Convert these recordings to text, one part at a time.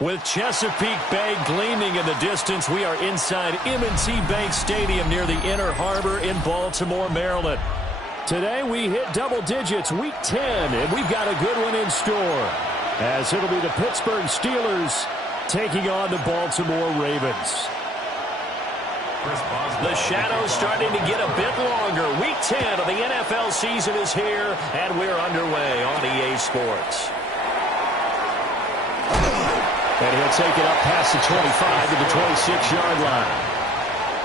With Chesapeake Bay gleaming in the distance, we are inside M&T Bank Stadium near the Inner Harbor in Baltimore, Maryland. Today we hit double digits, Week 10, and we've got a good one in store, as it'll be the Pittsburgh Steelers taking on the Baltimore Ravens. The shadow's starting to get a bit longer. Week 10 of the NFL season is here, and we're underway on EA Sports. And he'll take it up past the 25 to the 26-yard line.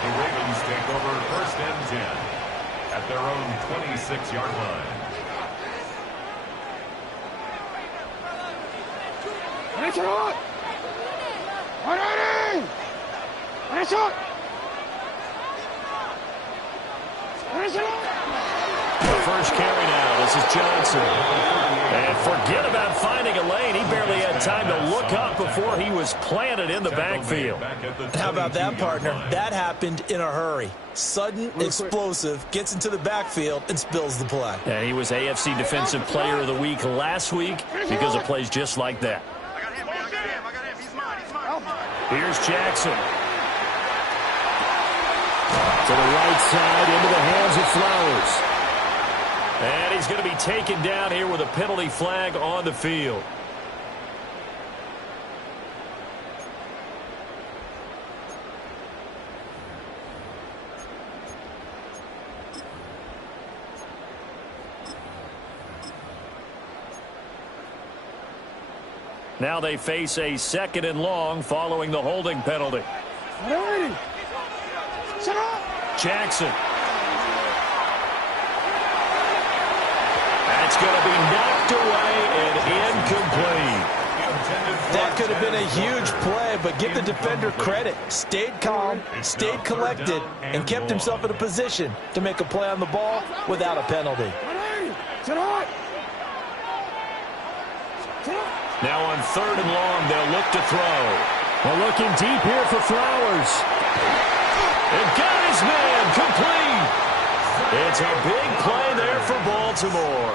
The Ravens take over first and 10 at their own 26-yard line. The first carry now. This is Johnson. And forget about finding a lane. He barely had time to look up before he was planted in the backfield. How about that, partner? That happened in a hurry. Sudden, explosive, gets into the backfield, and spills the play. And he was AFC Defensive Player of the Week last week because of plays just like that. Here's Jackson. To the right side, into the hands of Flowers. And he's going to be taken down here with a penalty flag on the field. Now they face a 2nd and long following the holding penalty. Jackson. That's going to be knocked away and incomplete. That could have been a huge play, but give the defender credit. Stayed calm, stayed collected, and kept himself in a position to make a play on the ball without a penalty. Now on 3rd and long, they'll look to throw. Well, looking deep here for Flowers. And got his man complete. It's a big play there for Baltimore.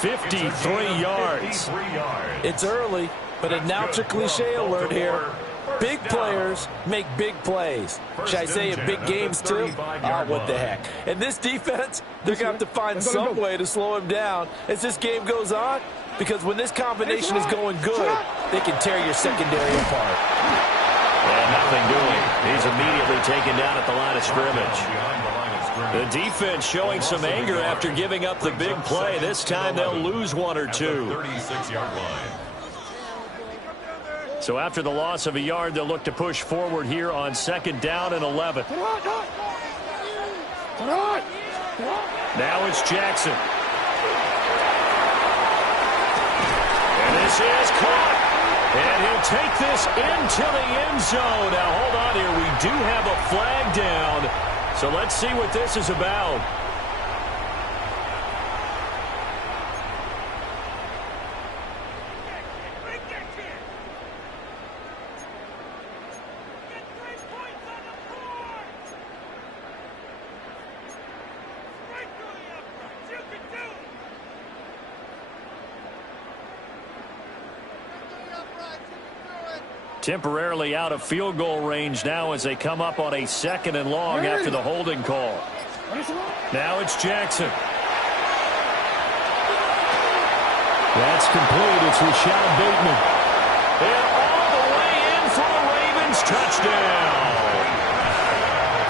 53 yards. It's early, but announcer cliche alert here. Big players make big plays. Should I say in big games too? Oh, what the heck. And this defense, they're going to have to find some way to slow him down as this game goes on, because when this combination is going good, they can tear your secondary apart. And nothing doing. He's immediately taken down at the line of scrimmage. The defense showing some anger after giving up the big play. This time they'll lose one or two. 36-yard line. So after the loss of a yard, they'll look to push forward here on 2nd down and 11. Now it's Jackson. And this is caught. And he'll take this into the end zone. Now hold on here. We do have a flag down. So let's see what this is about. Temporarily out of field goal range now as they come up on a 2nd and long after the holding call. Now it's Jackson. That's complete. It's Rashad Bateman. And all the way in for the Ravens touchdown.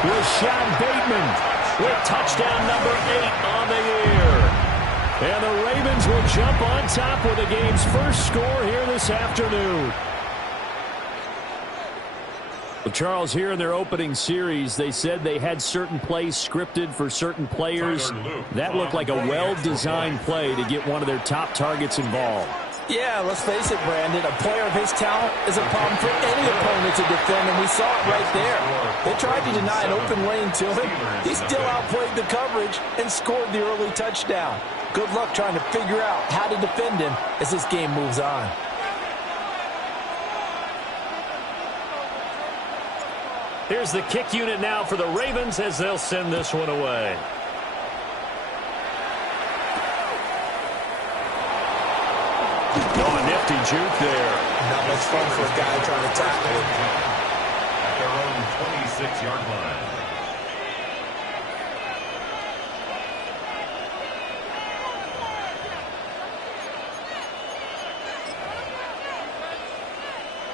Rashad Bateman with touchdown number 8 on the year. And the Ravens will jump on top with the game's first score here this afternoon. Well, Charles, here in their opening series, they said they had certain plays scripted for certain players. That looked like a well-designed play to get one of their top targets involved. Yeah, let's face it, Brandon. A player of his talent is a problem for any opponent to defend, and we saw it right there. They tried to deny an open lane to him. He still outplayed the coverage and scored the early touchdown. Good luck trying to figure out how to defend him as this game moves on. Here's the kick unit now for the Ravens as they'll send this one away. Oh, a nifty juke there. Not much fun for a guy trying to tackle him. At their own 26-yard line.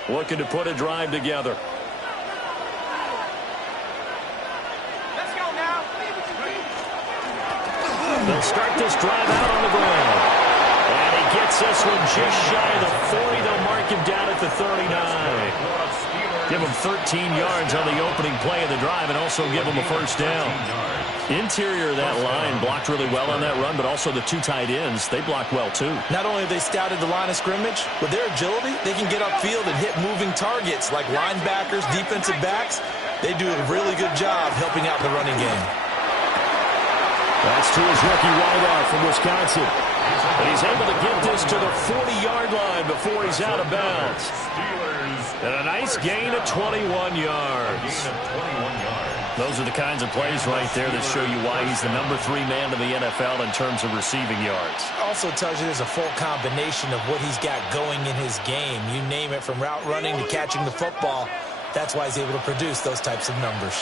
Looking to put a drive together. Let's go now. They'll start this drive out on the ground. And he gets this one just shy of the 40. They'll mark him down at the 39. Give him 13 yards on the opening play of the drive and also give him a first down. Interior of that line blocked really well on that run, but also the two tight ends, they blocked well too. Not only have they scouted the line of scrimmage, with their agility, they can get upfield and hit moving targets like linebackers, defensive backs. They do a really good job helping out the running game. That's to his rookie wideout from Wisconsin. And he's able to get this to the 40-yard line before he's out of bounds. And a nice gain of 21 yards. Those are the kinds of plays right there that show you why he's the #3 man in the NFL in terms of receiving yards. Also tells you there's a full combination of what he's got going in his game. You name it, from route running to catching the football. That's why he's able to produce those types of numbers.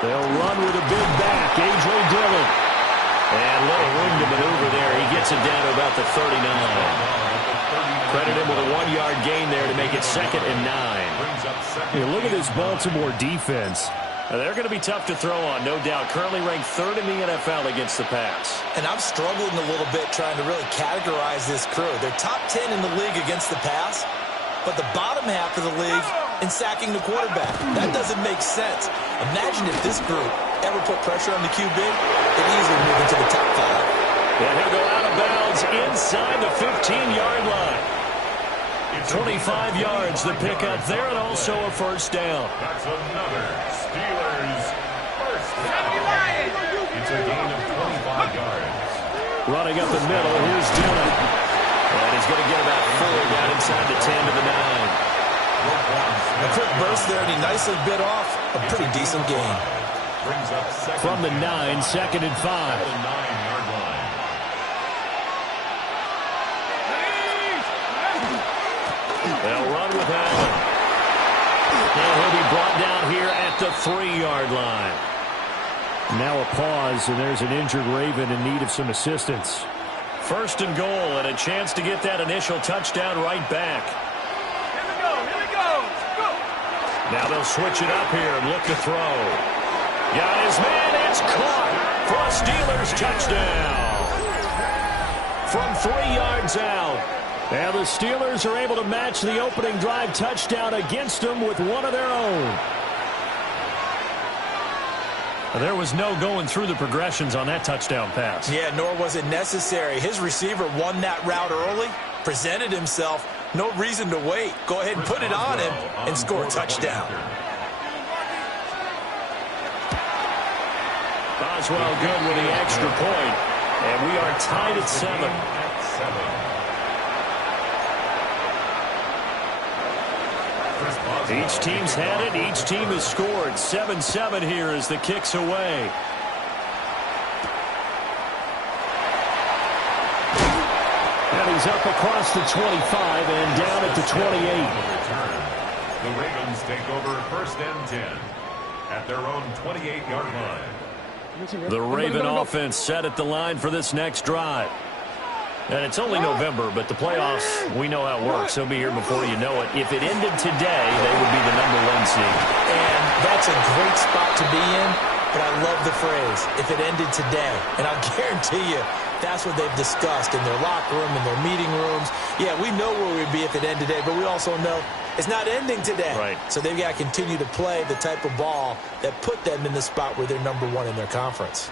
They'll run with a big back, A.J. Dillon. And little room to maneuver there. He gets it down to about the 39. Credit him with a 1-yard gain there to make it 2nd and 9. Hey, look at this Baltimore defense. Now, they're going to be tough to throw on, no doubt. Currently ranked 3rd in the NFL against the pass. And I'm struggling a little bit trying to really categorize this crew. They're top 10 in the league against the pass, but the bottom half of the league in sacking the quarterback. That doesn't make sense. Imagine if this group ever put pressure on the QB, they'd easily move into the top 5. And he'll go out of bounds inside the 15-yard line. 25 yards the pickup there, and also a first down. That's another Steelers first down. It's a gain of 25 yards. Running up the middle, here's Dillon. And he's going to get about 4 down inside the 10 to the 9. A quick burst there, and he nicely bit off a pretty decent gain. Brings up From the 9, 2nd and 5. 9-yard line. They'll run with Allen. And he'll be brought down here at the 3-yard line. Now a pause, and there's an injured Raven in need of some assistance. 1st and goal, and a chance to get that initial touchdown right back. Here we go. Go. Now they'll switch it up here and look to throw. Got his man. It's caught for a Steelers touchdown. From 3 yards out. And the Steelers are able to match the opening drive touchdown against them with one of their own. There was no going through the progressions on that touchdown pass. Yeah, nor was it necessary. His receiver won that route early, presented himself. No reason to wait. Go ahead and put it on him and score a touchdown. Boswell good with the extra point. And we are tied at 7. Each team's had it. Each team has scored. 7-7 here as the kick's away. And he's up across the 25 and down at the 28. The Ravens take over 1st and 10 at their own 28-yard line. The Raven offense set at the line for this next drive. And it's only November, but the playoffs, we know how it works. They'll be here before you know it. If it ended today, they would be the #1 seed. And that's a great spot to be in, but I love the phrase, if it ended today. And I'll guarantee you, that's what they've discussed in their locker room, in their meeting rooms. Yeah, we know where we'd be if it ended today, but we also know it's not ending today. Right. So they've got to continue to play the type of ball that put them in the spot where they're #1 in their conference.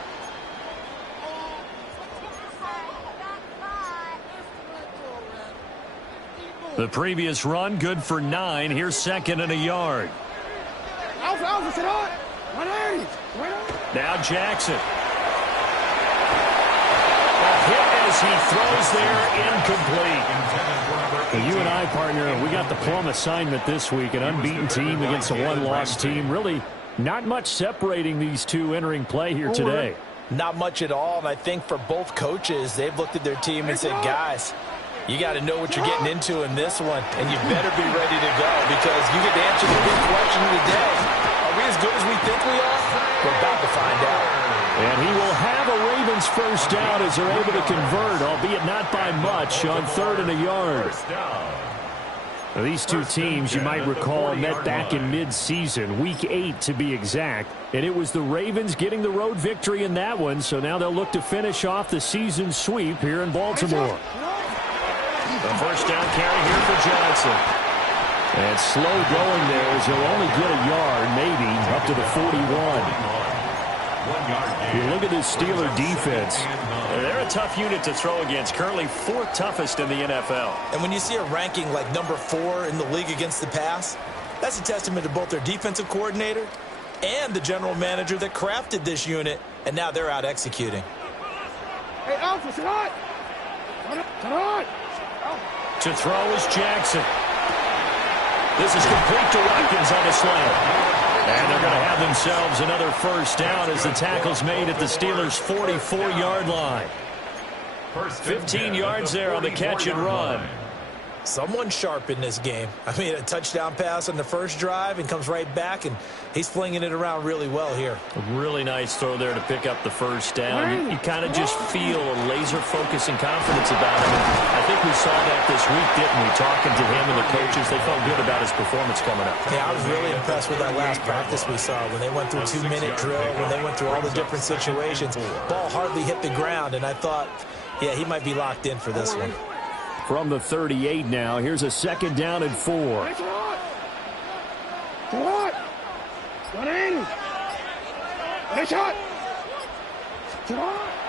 The previous run, good for 9. Here's 2nd and a yard. Now Jackson. A hit as he throws there, incomplete. You and I, partner, we got the plum assignment this week. An unbeaten team against a one-loss team. Really not much separating these two entering play here today. Not much at all, and I think for both coaches, they've looked at their team and said, guys, you got to know what you're getting into in this one, and you better be ready to go because you get to answer the big question of the day. Are we as good as we think we are? We're about to find out. And he will have a Ravens first down as they're able to convert, albeit not by much, on 3rd and a yard. Now, these two teams, you might recall, met back in mid-season, Week 8 to be exact, and it was the Ravens getting the road victory in that one, so now they'll look to finish off the season sweep here in Baltimore. The first down carry here for Johnson. And slow going there as he'll only get a yard, maybe, up to the 41. You look at this Steeler defense. They're a tough unit to throw against, currently 4th toughest in the NFL. And when you see a ranking like number 4 in the league against the pass, that's a testament to both their defensive coordinator and the general manager that crafted this unit, and now they're out executing. Hey, Alpha, sit hot! Sit hot! To throw is Jackson. This is complete to Watkins on a slant. And they're going to have themselves another first down as the tackle's made at the Steelers' 44-yard line. 15 yards there on the catch and run. Someone sharp in this game. I mean, a touchdown pass on the first drive and comes right back, and he's flinging it around really well here. A really nice throw there to pick up the first down. You kind of just feel a laser focus and confidence about him. And I think we saw that this week, didn't we? Talking to him and the coaches, they felt good about his performance coming up. Yeah, I was really impressed with that last practice we saw when they went through 2-minute drill, when they went through all the different situations. Ball hardly hit the ground, and I thought, yeah, he might be locked in for this one. From the 38 now, here's a 2nd down and 4.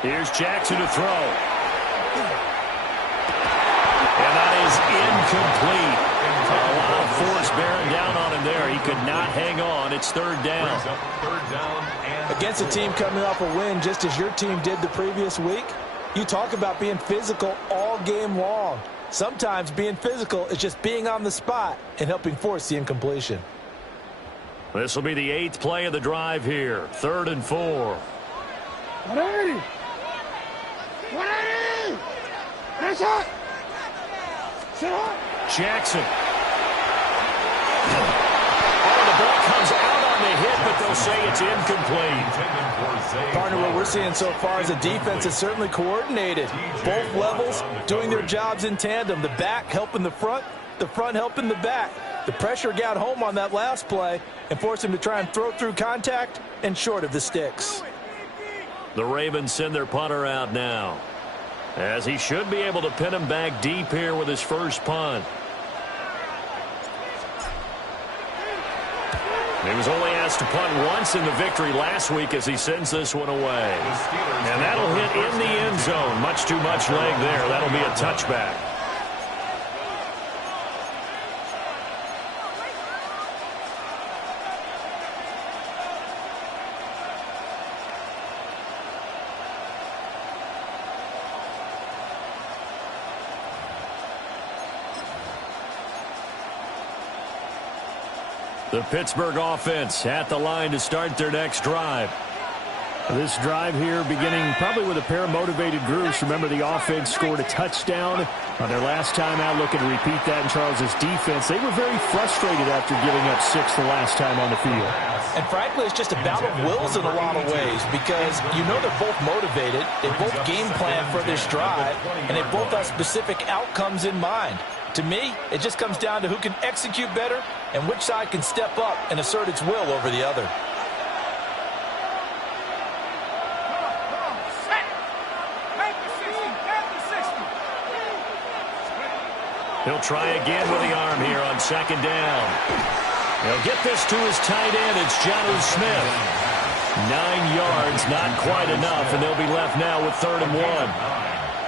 Here's Jackson to throw. And that is incomplete. A lot of force bearing down on him there. He could not hang on. It's 3rd down. Against a team coming off a win just as your team did the previous week, you talk about being physical all game long. Sometimes being physical is just being on the spot and helping force the incompletion. This will be the 8th play of the drive here. 3rd and 4. 180! 180! Nice shot! Jackson. Oh, the ball comes out on the hit, but they'll say it's incomplete. Partner, what we're seeing so far is a defense is certainly coordinated. Both levels doing their jobs in tandem. The back helping the front helping the back. The pressure got home on that last play and forced him to try and throw through contact and short of the sticks. The Ravens send their punter out now, as he should be able to pin him back deep here with his first punt. He was only asked to punt once in the victory last week as he sends this one away. And that'll hit in the end zone. Much too much leg there. That'll be a touchback. The Pittsburgh offense at the line to start their next drive. This drive here beginning probably with a pair of motivated groups. Remember, the offense scored a touchdown on their last time out. Looking to repeat that in Charles's defense. They were very frustrated after giving up 6 the last time on the field. And frankly, it's just a battle of wills in a lot of ways because you know they're both motivated. They both game plan for this drive, and they both have specific outcomes in mind. To me, it just comes down to who can execute better and which side can step up and assert its will over the other. He'll try again with the arm here on 2nd down. He'll get this to his tight end. It's Jonnu Smith. 9 yards, not quite enough, and they'll be left now with 3rd and 1.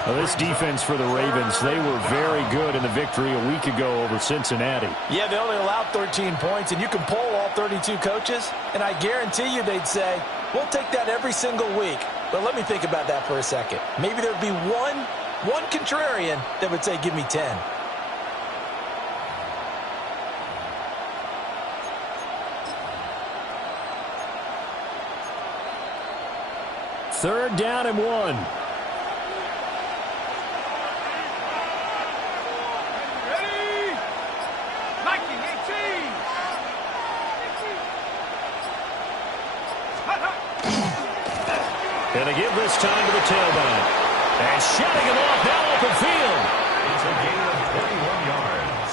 Well, this defense for the Ravens, they were very good in the victory a week ago over Cincinnati. Yeah, they only allowed 13 points, and you can poll all 32 coaches, and I guarantee you they'd say, we'll take that every single week. But let me think about that for a second. Maybe there'd be one contrarian that would say, give me 10. Third down and 1. And they give this time to the tailback. And shutting him off now open field. It's a gain of 21 yards.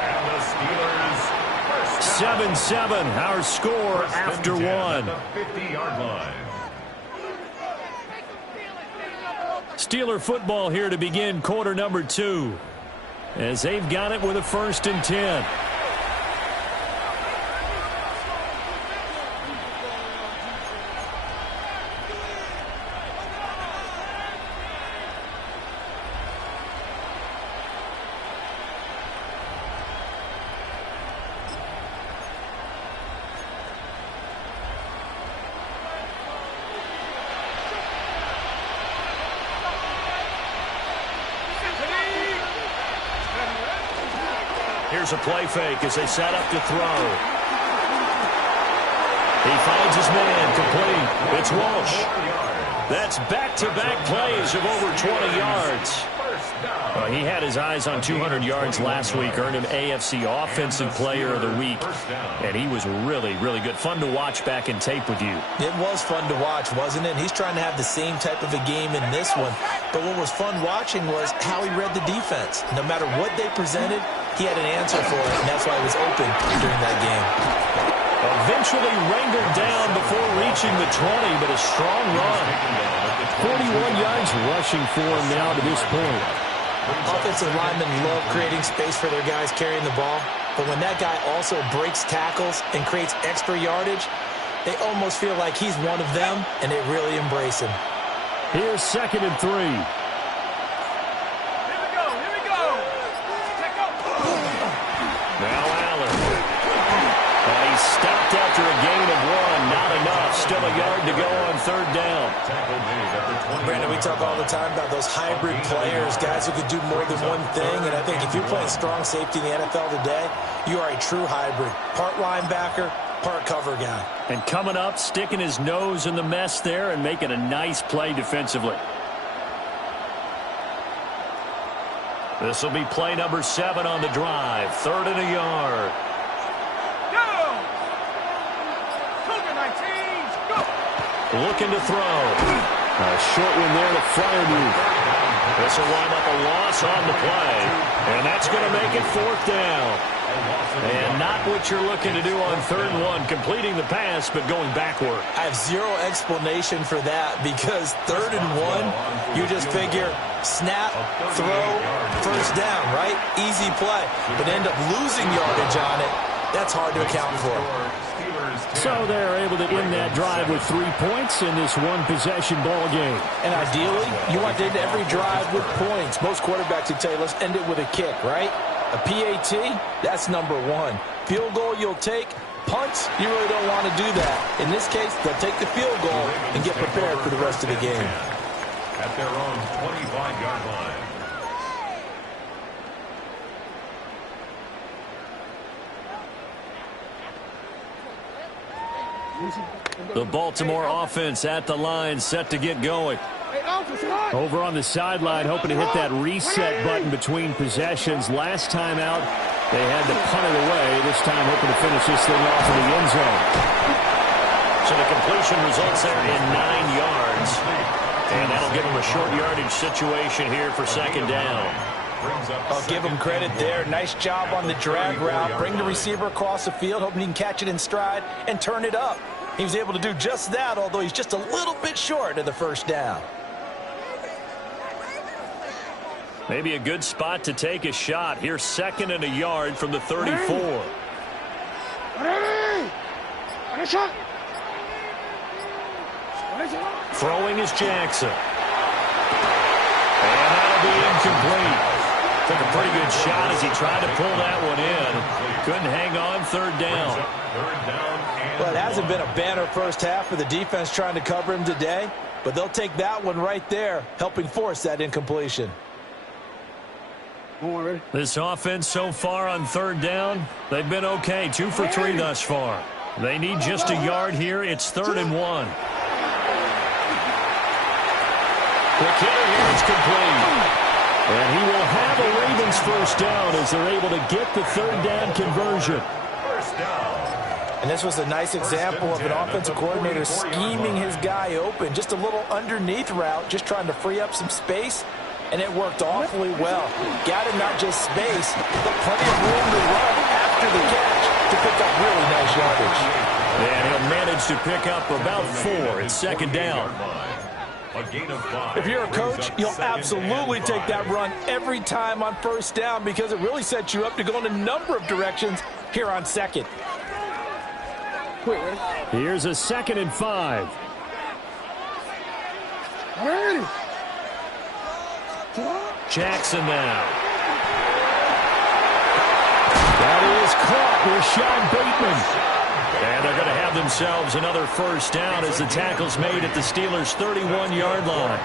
And the Steelers first down. 7-7, our score First and after 10 one. at the 50-yard line. Steeler football here to begin quarter number 2. As they've got it with a 1st and 10. Here's a play fake as they set up to throw. He finds his man complete. It's Walsh. That's back-to-back plays of over 20 yards. He had his eyes on 200 yards last week, earned him AFC Offensive Player of the Week, and he was really, really good. Fun to watch back in tape with you. It was fun to watch, wasn't it? He's trying to have the same type of a game in this one, but what was fun watching was how he read the defense. No matter what they presented, he had an answer for it, and that's why he was open during that game. Eventually wrangled down before reaching the 20, but a strong run. 41 yards rushing for him now to this point. Offensive linemen love creating space for their guys carrying the ball, but when that guy also breaks tackles and creates extra yardage, they almost feel like he's one of them, and they really embrace him. Here's 2nd and 3. Now Allen. And he stopped after a gain of 1. Not enough. Still a yard to go on 3rd down. Brandon, we talk all the time about those hybrid players, guys who could do more than one thing, and I think if you're playing strong safety in the NFL today, you are a true hybrid. Part linebacker, part cover guy. And coming up, sticking his nose in the mess there and making a nice play defensively. This will be play number 7 on the drive. 3rd and a yard. Looking to throw. A short one there to Freiermuth. This will wind up a loss on the play. And that's going to make it 4th down. And not what you're looking to do on 3rd and 1, completing the pass, but going backward. I have zero explanation for that because 3rd and 1, you just figure snap, throw, 1st down, right? Easy play. But end up losing yardage on it. That's hard to account for. So they're able to end that drive with 3 points in this one-possession ball game. And ideally, you want to end every drive with points. Most quarterbacks would tell you, let's end it with a kick, right? A PAT, that's number 1. Field goal you'll take. Punts, you really don't want to do that. In this case, they'll take the field goal and get prepared for the rest of the game. At their own 25-yard line. The Baltimore offense at the line, set to get going. Over on the sideline, hoping to hit that reset button between possessions. Last time out, they had to punt it away. This time, hoping to finish this thing off in the end zone. So the completion results there in 9 yards. And that'll give them a short yardage situation here for 2nd down. I'll give him credit there. Nice job on the drag route. Bring the receiver across the field, hoping he can catch it in stride and turn it up. He was able to do just that, although he's just a little bit short of the 1st down. Maybe a good spot to take a shot. Here's 2nd and a yard from the 34. Throwing is Jackson. And that'll be incomplete. Took a pretty good shot as he tried to pull that one in. Couldn't hang on 3rd down. Well, it hasn't been a banner first half for the defense trying to cover him today, but they'll take that one right there, helping force that incompletion. This offense so far on 3rd down, they've been okay. 2 for 3 thus far. They need just a yard here. It's 3rd and 1. The kicker here is complete. And he will have a Ravens first down as they're able to get the third down conversion. First down. And this was a nice example of an offensive coordinator scheming his guy open. Just a little underneath route, just trying to free up some space, and it worked awfully well. Got him not just space, but plenty of room to run after the catch to pick up really nice yardage. And he'll manage to pick up about 4 at second down. If you're a coach, you'll absolutely take that run every time on first down because it really sets you up to go in a number of directions here on second. Here's a 2nd and 5. Jackson now. That is caught with Rashad Bateman. And they're going to have themselves another first down as the tackle's made at the Steelers' 31-yard line.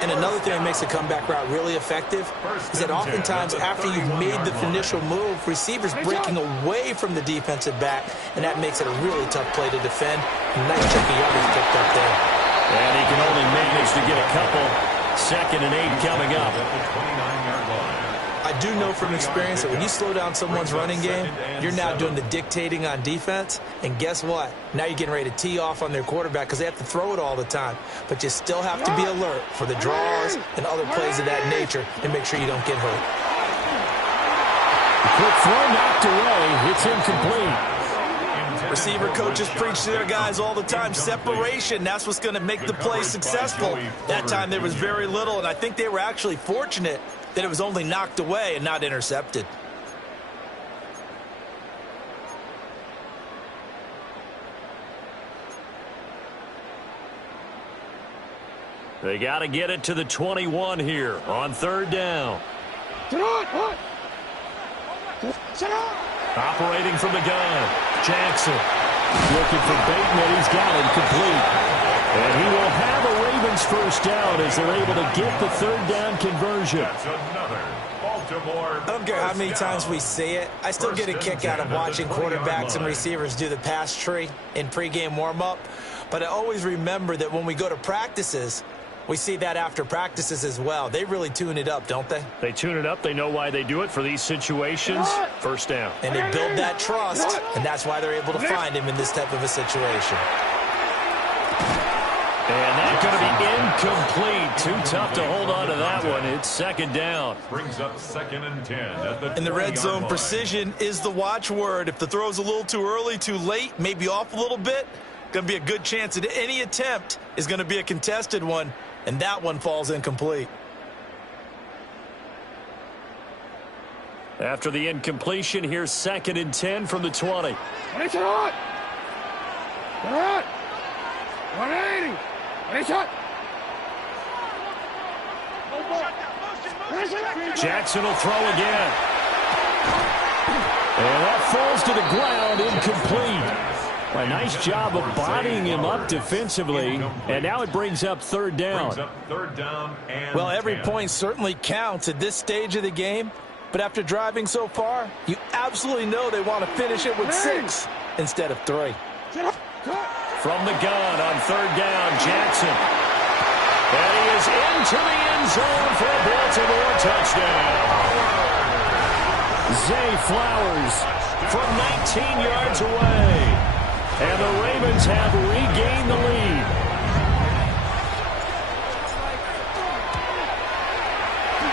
And another thing that makes a comeback route really effective is that oftentimes after you've made the initial move, receivers breaking away from the defensive back, and that makes it a really tough play to defend. Nice chunk of yardage picked up there. And he can only manage to get a couple. 2nd and 8 coming up. I do know from experience that when you slow down someone's running game, you're now doing the dictating on defense. And guess what? Now you're getting ready to tee off on their quarterback because they have to throw it all the time. But you still have to be alert for the draws and other plays of that nature and make sure you don't get hurt. Quick throw knocked away. It's incomplete. Receiver coaches preach to their guys all the time. Separation, that's what's going to make the play successful. That time there was very little, and I think they were actually fortunate that it was only knocked away and not intercepted. They got to get it to the 21 here on third down. Operating from the gun, Jackson looking for Bateman. He's got him complete. And he will have a Ravens first down as they're able to get the third down conversion. That's another Baltimore. I don't care how many times we see it. I still get a kick out of watching quarterbacks and receivers do the pass tree in pregame warm-up. But I always remember that when we go to practices, we see that after practices as well. They really tune it up, don't they? They tune it up. They know why they do it for these situations. First down. And they build that trust, and that's why they're able to find him in this type of a situation. And that's going to be incomplete. Too tough to hold on to that one. It's second down. Brings up 2nd and 10 at the In the red 20-yard zone, line. precision is the watchword. If the throw's a little too early, too late, maybe off a little bit, going to be a good chance that any attempt is going to be a contested one. And that one falls incomplete. After the incompletion, here's 2nd and 10 from the 20. 180. Jackson will throw again. And that falls to the ground, incomplete. A nice job of bodying him up defensively, and now it brings up third down. Well, every point certainly counts at this stage of the game, but after driving so far, you absolutely know they want to finish it with 6 instead of 3. From the gun on third down, Jackson. And he is into the end zone for a Baltimore touchdown. Zay Flowers from 19 yards away. And the Ravens have regained the lead.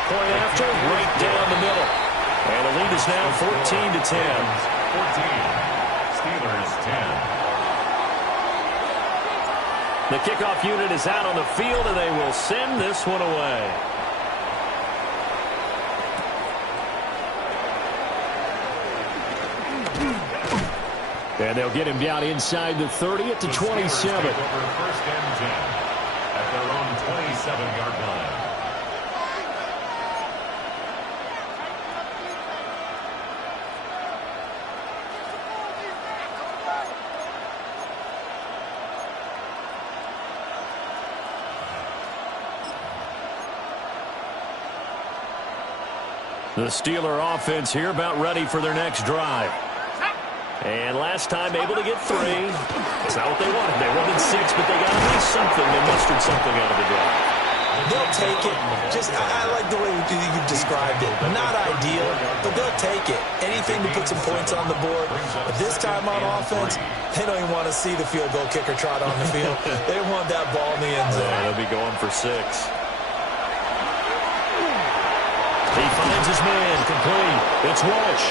Point after, right down the middle. And the lead is now 14-10. 14. Steelers 10. The kickoff unit is out on the field, and they will send this one away. And they'll get him down inside the 30 at the 27. First and 10 at their own 27-yard line. The Steeler offense here about ready for their next drive. And last time able to get 3. It's not what they wanted. They wanted 6, but they got at least something. They mustered something out of the drive. They'll take it. I like the way you described it. Not ideal, but they'll take it. Anything to put some points on the board. But this time on offense, they don't even want to see the field goal kicker trot on the field. They want that ball in the end zone. They'll be going for 6. He finds his man, complete. It's Walsh.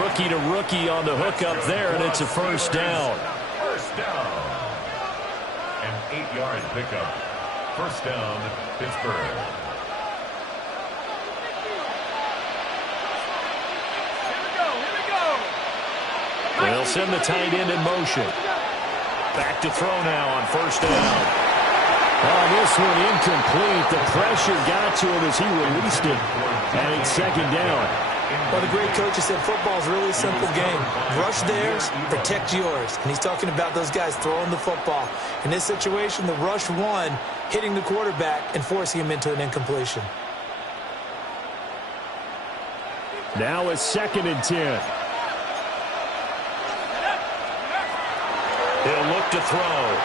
Rookie to rookie on the hook up there, and it's a first down. First down. An 8-yard pickup. First down, Pittsburgh. They'll send the tight end in motion. Back to throw now on first down. Oh, this one incomplete. The pressure got to him as he released it. And it's second down. Well, the great coach has said football is really a simple game. Rush theirs, protect yours. And he's talking about those guys throwing the football. In this situation, the rush won, hitting the quarterback and forcing him into an incompletion. Now it's 2nd and 10. He'll look to throw.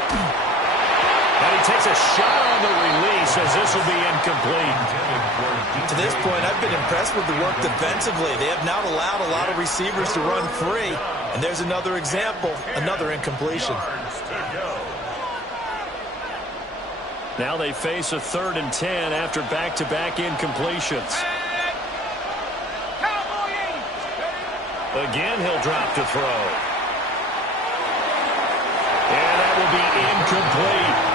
And he takes a shot on the release as this will be incomplete. To this point, I've been impressed with the work defensively. They have not allowed a lot of receivers to run free. And there's another example, another incompletion. Now they face a 3rd and 10 after back-to-back incompletions. Again, he'll drop to throw. And that will be incomplete.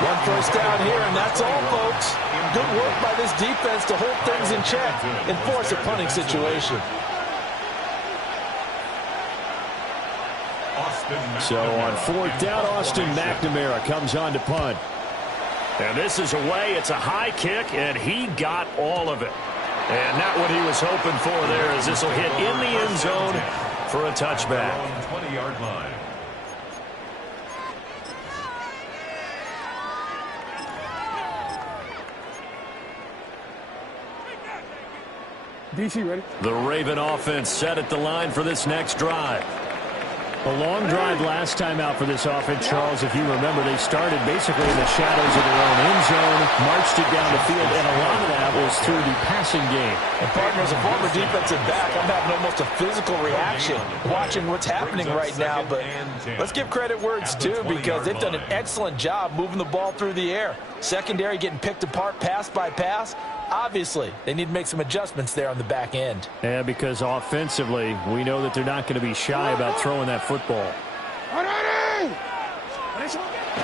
One first down here, and that's all, folks. Good work by this defense to hold things in check and force a punting situation. So on 4th down, Austin McNamara comes on to punt. And this is away. It's a high kick, and he got all of it. And not what he was hoping for there, as this will hit in the end zone for a touchback. 20-yard line. DC ready? The Raven offense set at the line for this next drive. A long drive last time out for this offense, Charles. If you remember, they started basically in the shadows of their own end zone, marched it down the field, and a lot of that was through the passing game. And partner, as a former defensive back, I'm having almost a physical reaction watching what's happening right now. But let's give credit where it's due, because they've done an excellent job moving the ball through the air. Secondary getting picked apart pass by pass. Obviously, they need to make some adjustments there on the back end. Yeah, because offensively, we know that they're not going to be shy about throwing that football.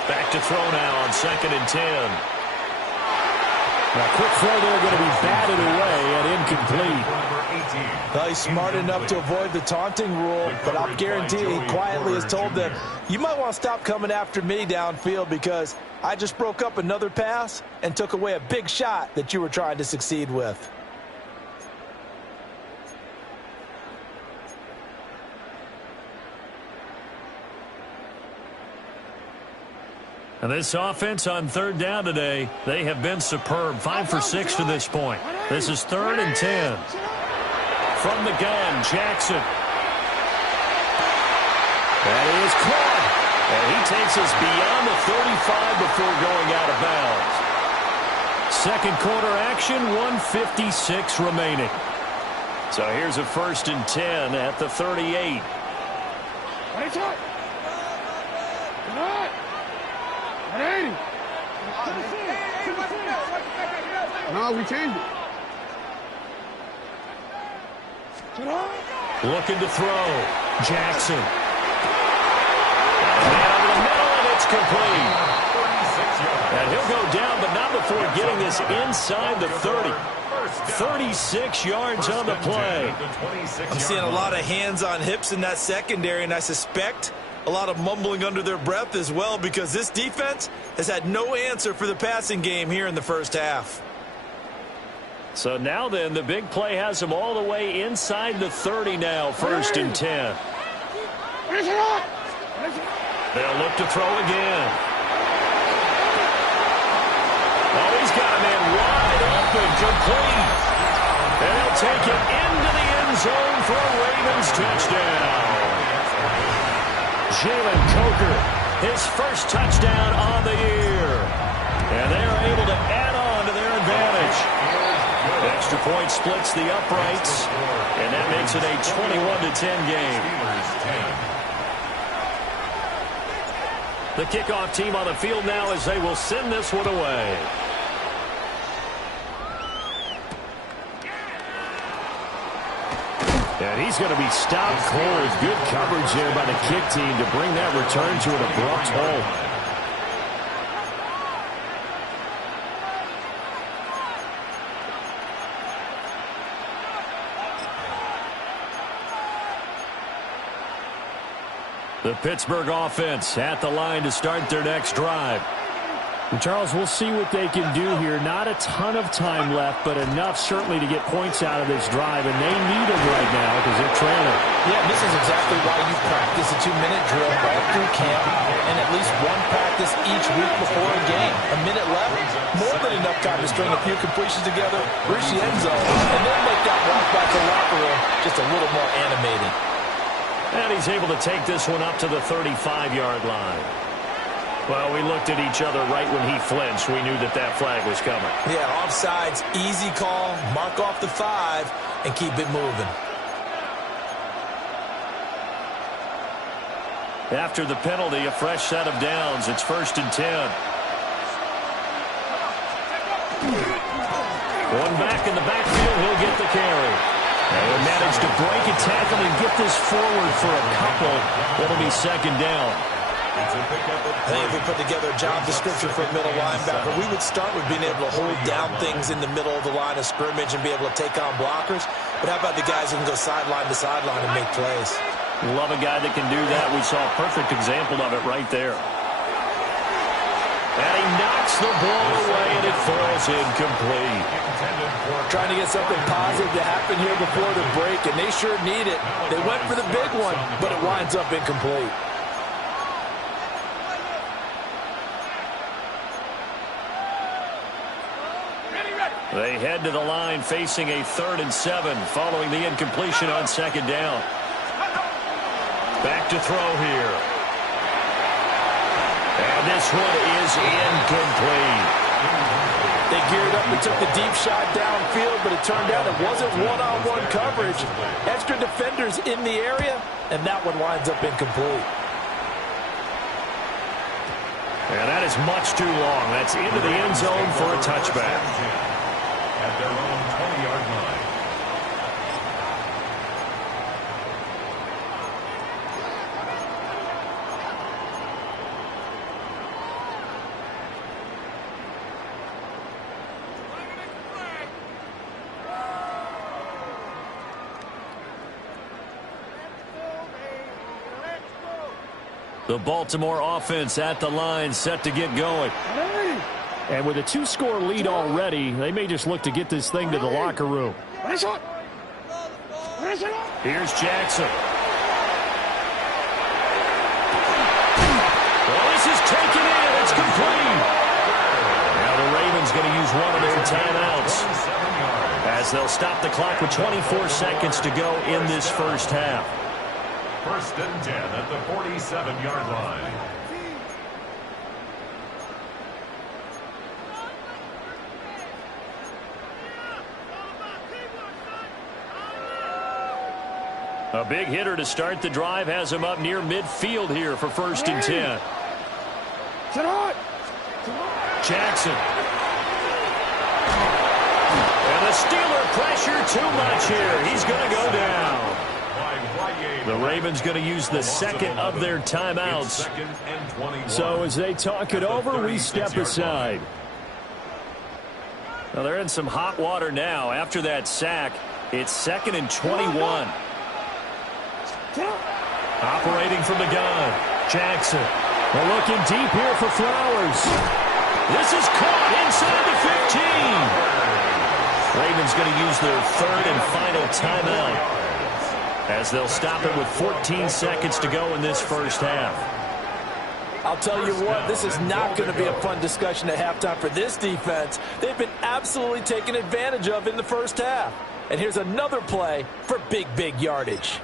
Back to throw now on 2nd and 10. Now, quick throw there, going to be batted away and incomplete. Well, he's smart enough to avoid the taunting rule, but I'll guarantee he quietly has told them, you might want to stop coming after me downfield, because I just broke up another pass and took away a big shot that you were trying to succeed with. And this offense on 3rd down today, they have been superb. 5 for 6 to this point. This is 3rd and 10. From the gun, Jackson. That is caught. And he takes us beyond the 35 before going out of bounds. Second quarter action, 1:56 remaining. So here's a 1st and 10 at the 38. No, we changed it. Looking to throw. Jackson. Man over the middle, and it's complete. And he'll go down, but not before getting this inside the 30. 36 yards on the play. I'm seeing a lot of hands on hips in that secondary, and I suspect a lot of mumbling under their breath as well, because this defense has had no answer for the passing game here in the first half. So now then, the big play has them all the way inside the 30 now, 1st and 10. They'll look to throw again. Oh, he's got a man wide open, complete. And he'll take it into the end zone for a Ravens touchdown. Jalen Coker, his first touchdown on the year. And they are able to add on to their advantage. Extra point splits the uprights, and that makes it a 21-10 game. The kickoff team on the field now as they will send this one away. And he's going to be stopped cold. Good coverage there by the kick team to bring that return to an abrupt halt. The Pittsburgh offense at the line to start their next drive. And Charles, we'll see what they can do here. Not a ton of time left, but enough certainly to get points out of this drive, and they need them right now because they're trailing. Yeah, this is exactly why you practice a 2-minute drill all through camp and at least one practice each week before a game. A minute left, more than enough time to string a few completions together, reach the end zone, and then make that walk back to the locker room just a little more animated. And he's able to take this one up to the 35-yard line. Well, we looked at each other right when he flinched. We knew that that flag was coming. Yeah, offsides, easy call, mark off the 5, and keep it moving. After the penalty, a fresh set of downs. It's 1st and 10. One back in the backfield, he'll get the carry. They managed to break a tackle and get this forward for a couple. It'll be 2nd down. I think if we put together a job description for a middle linebacker, we would start with being able to hold down things in the middle of the line of scrimmage and be able to take on blockers. But how about the guys who can go sideline to sideline and make plays? Love a guy that can do that. We saw a perfect example of it right there. And he knocks the ball away, and it falls incomplete. Trying to get something positive to happen here before the break, and they sure need it. They went for the big one, but it winds up incomplete. They head to the line facing a 3rd and 7 following the incompletion on 2nd down. Back to throw here. And this one is incomplete. They geared up and took the deep shot downfield, but it turned out it wasn't one-on-one coverage. Extra defenders in the area, and that one winds up incomplete. And that is much too long. That's into the end zone for a touchback. At their own 20-yard line. The Baltimore offense at the line, set to get going. And with a 2-score lead already, they may just look to get this thing to the locker room. Here's Jackson. Well, this is taken in. It's complete. Now the Ravens going to use one of their timeouts as they'll stop the clock with 24 seconds to go in this first half. 1st and 10 at the 47-yard line. A big hitter to start the drive has him up near midfield here for 1st and 10. Jackson. And the Steeler pressure too much here. He's going to go down. The Ravens going to use the 2nd of their timeouts. So as they talk it over, we step aside. Well, they're in some hot water now. After that sack, it's 2nd and 21. Operating from the gun, Jackson. We're looking deep here for Flowers. This is caught inside the 15. Ravens going to use their 3rd and final timeout as they'll stop it with 14 seconds to go in this first half. I'll tell you what, this is not going to be a fun discussion at halftime for this defense. They've been absolutely taken advantage of in the first half. And here's another play for big, big yardage.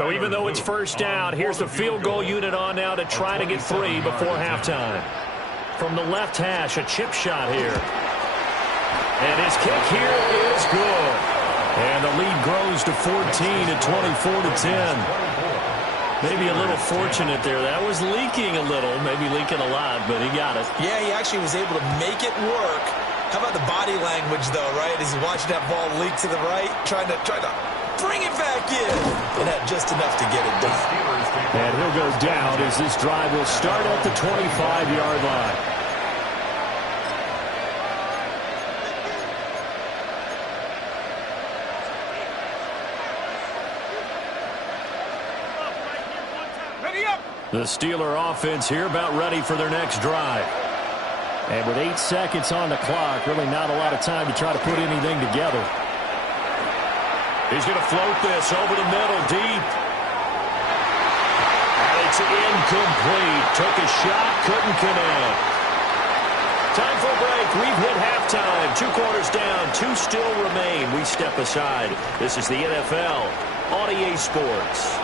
So even though it's first down, here's the field goal unit on now to try to get 3 before halftime. From the left hash, a chip shot here. And his kick here is good. And the lead grows to 14 at 24-10. Maybe a little fortunate there. That was leaking a little, maybe leaking a lot, but he got it. Yeah, he actually was able to make it work. How about the body language, though, right? As he's watching that ball leak to the right, trying to bring it back in. And had just enough to get it done. And he'll go down as this drive will start at the 25-yard line. The Steeler offense here about ready for their next drive. And with 8 seconds on the clock, really not a lot of time to try to put anything together. He's going to float this over the middle, deep. And it's incomplete. Took a shot, couldn't connect. Time for a break. We've hit halftime. 2 quarters down, 2 still remain. We step aside. This is the NFL on EA Sports.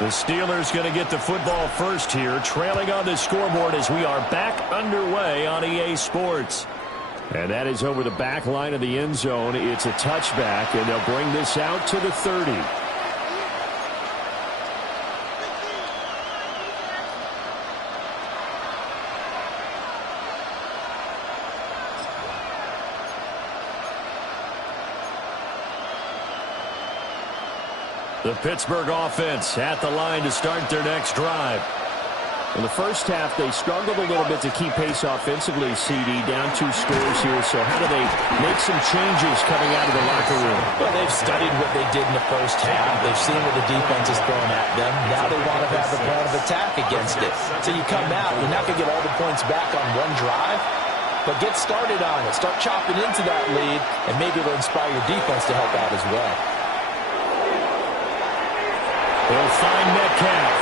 The Steelers going to get the football first here, trailing on the scoreboard as we are back underway on EA Sports. And that is over the back line of the end zone. It's a touchback, and they'll bring this out to the 30. The Pittsburgh offense at the line to start their next drive. In the first half, they struggled a little bit to keep pace offensively, CD, down 2 scores here. So how do they make some changes coming out of the locker room? Well, they've studied what they did in the first half. They've seen what the defense is throwing at them. Now they want to have the plan of attack against it. So you come out, you're not going to get all the points back on one drive, but get started on it. Start chopping into that lead, and maybe it'll inspire your defense to help out as well. He'll find Metcalf.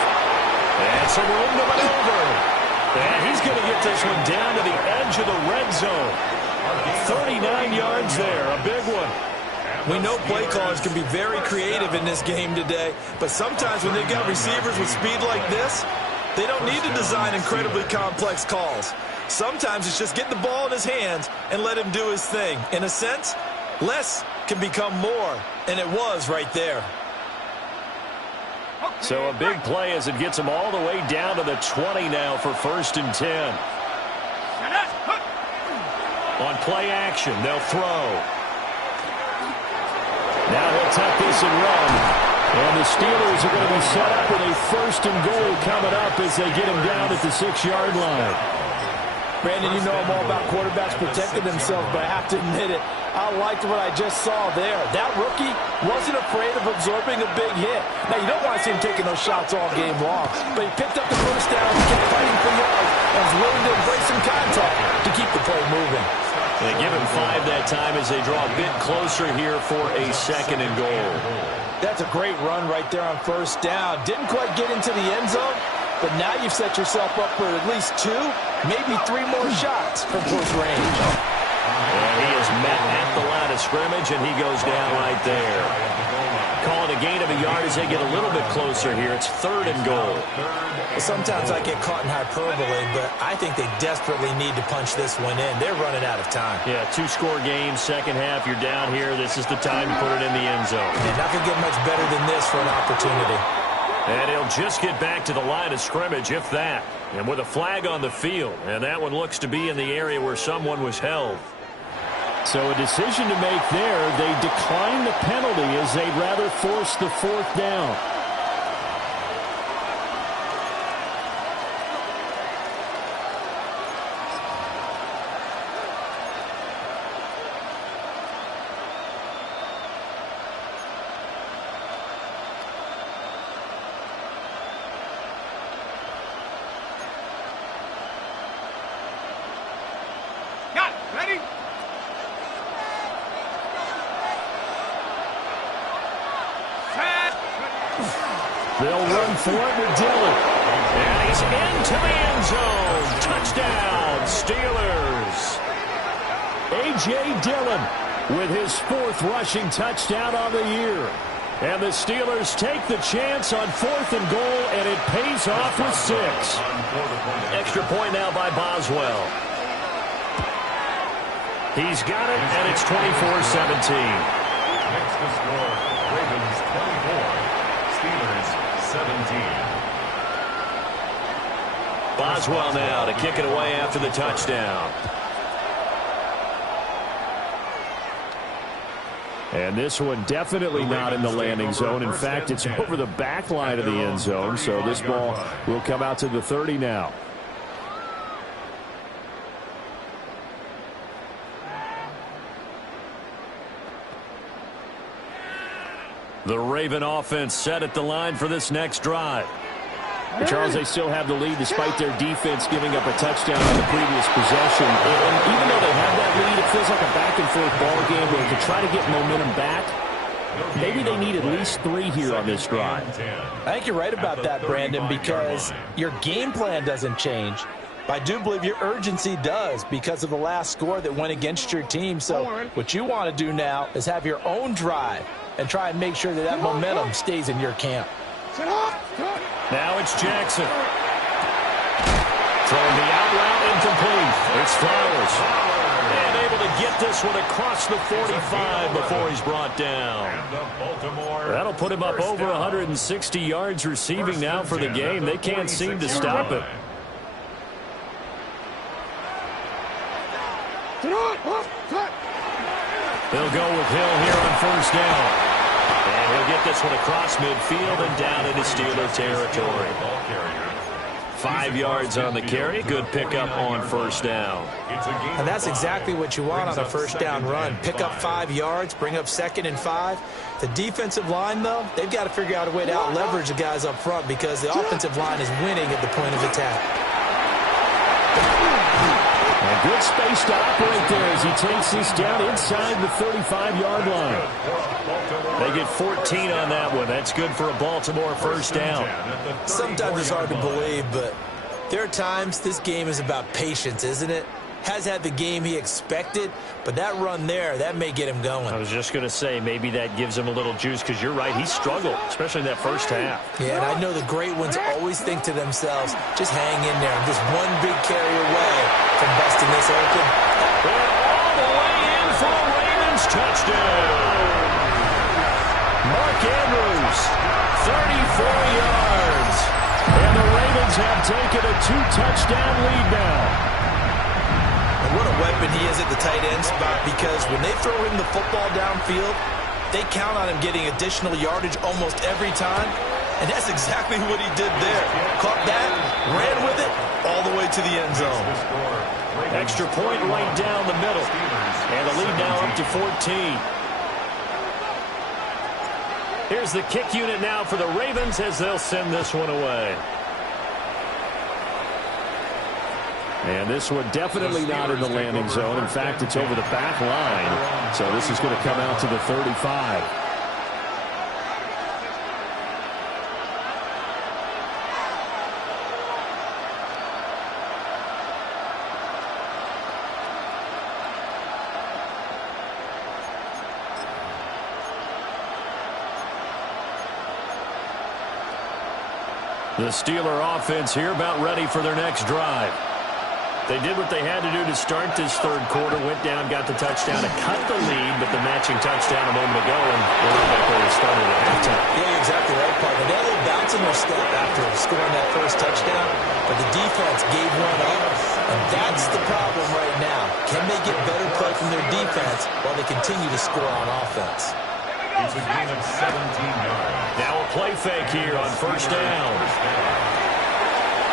And some room to maneuver. And he's going to get this one down to the edge of the red zone. 39 yards there, a big one. We know play callers can be very creative in this game today, but sometimes when they've got receivers with speed like this, they don't need to design incredibly complex calls. Sometimes it's just get the ball in his hands and let him do his thing. In a sense, less can become more, and it was right there. So a big play as it gets them all the way down to the 20 now for 1st and 10. On play action, they'll throw. Now he'll tuck this and run. And the Steelers are going to be set up with a 1st and goal coming up as they get him down at the 6-yard line. Brandon, you know I'm all about quarterbacks protecting themselves, but I have to admit it, I liked what I just saw there. That rookie wasn't afraid of absorbing a big hit. Now, you don't want to see him taking those shots all game long, but he picked up the first down, kept fighting for yards, and was willing to embrace some contact to keep the play moving. They give him 5 that time as they draw a bit closer here for a 2nd and goal. That's a great run right there on 1st down. Didn't quite get into the end zone, but now you've set yourself up for at least 2, maybe 3 more shots from close range. And he is met at the line of scrimmage, and he goes down right there. Calling a gain of a yard as they get a little bit closer here. It's 3rd and goal. Sometimes I get caught in hyperbole, but I think they desperately need to punch this one in. They're running out of time. Yeah, 2-score game, second half. You're down here. This is the time to put it in the end zone. And not going to get much better than this for an opportunity. And he'll just get back to the line of scrimmage, if that. And with a flag on the field. And that one looks to be in the area where someone was held. So a decision to make there. They decline the penalty as they'd rather force the 4th down. Ready? They'll run for it with Dillon. And he's into the end zone. Touchdown, Steelers. A.J. Dillon with his 4th rushing touchdown on the year. And the Steelers take the chance on 4th and goal, and it pays off with 6. Extra point now by Boswell. He's got it, and it's 24-17. Next to score, Ravens 24, Steelers 17. Boswell now to kick it away after the touchdown. And this one definitely not in the landing zone. In fact, it's over the back line of the end zone, so this ball will come out to the 30 now. The Raven offense set at the line for this next drive. But Charles, they still have the lead despite their defense giving up a touchdown on the previous possession. And even though they have that lead, it feels like a back-and-forth ball game where to try to get momentum back, maybe they need at least 3 here on this drive. I think you're right about that, Brandon, because your game plan doesn't change. I do believe your urgency does because of the last score that went against your team. So what you want to do now is have your own drive and try and make sure that that momentum stays in your camp. Now it's Jackson. Throwing the out route incomplete. It's Flowers. And able to get this one across the 45 before he's brought down. That'll put him up over 160 yards receiving now for the game. They can't seem to stop it. They'll go with Hill here on 1st down. And he'll get this one across midfield and down into Steeler territory. 5 yards on the carry. Good pickup on 1st down. And that's exactly what you want on a 1st down run. Pick up 5 yards, bring up 2nd and 5. The defensive line, though, they've got to figure out a way to out-leverage the guys up front because the offensive line is winning at the point of attack. A good space to operate there as he takes this down inside the 35-yard line. They get 14 on that one. That's good for a Baltimore 1st down. Sometimes it's hard to believe, but there are times this game is about patience, isn't it? Has had the game he expected, but that run there, that may get him going. I was just going to say, maybe that gives him a little juice because you're right, he struggled, especially in that 1st half. Yeah, and I know the great ones always think to themselves, just hang in there. Just one big carry away from busting this open. They're all the way in for a Ravens touchdown. Mark Andrews, 34 yards. And the Ravens have taken a 2-touchdown lead now. And what a weapon he is at the tight end spot because when they throw him the football downfield, they count on him getting additional yardage almost every time. And that's exactly what he did there. Caught that, ran with it, all the way to the end zone. Extra point right down the middle. And the lead now up to 14. Here's the kick unit now for the Ravens as they'll send this one away. And this one definitely not in the landing zone. In fact, it's over the back line. So this is going to come out to the 35. The Steeler offense here about ready for their next drive. They did what they had to do to start this 3rd quarter, went down, got the touchdown to cut the lead, but the matching touchdown a moment ago, and we're right back where they started at halftime. Yeah, you're exactly right, partner. They had a little bounce in their step after scoring that 1st touchdown, but the defense gave one up, and that's the problem right now. Can they get better play from their defense while they continue to score on offense? It's a gain of 17 yards. Now a play fake here on 1st down.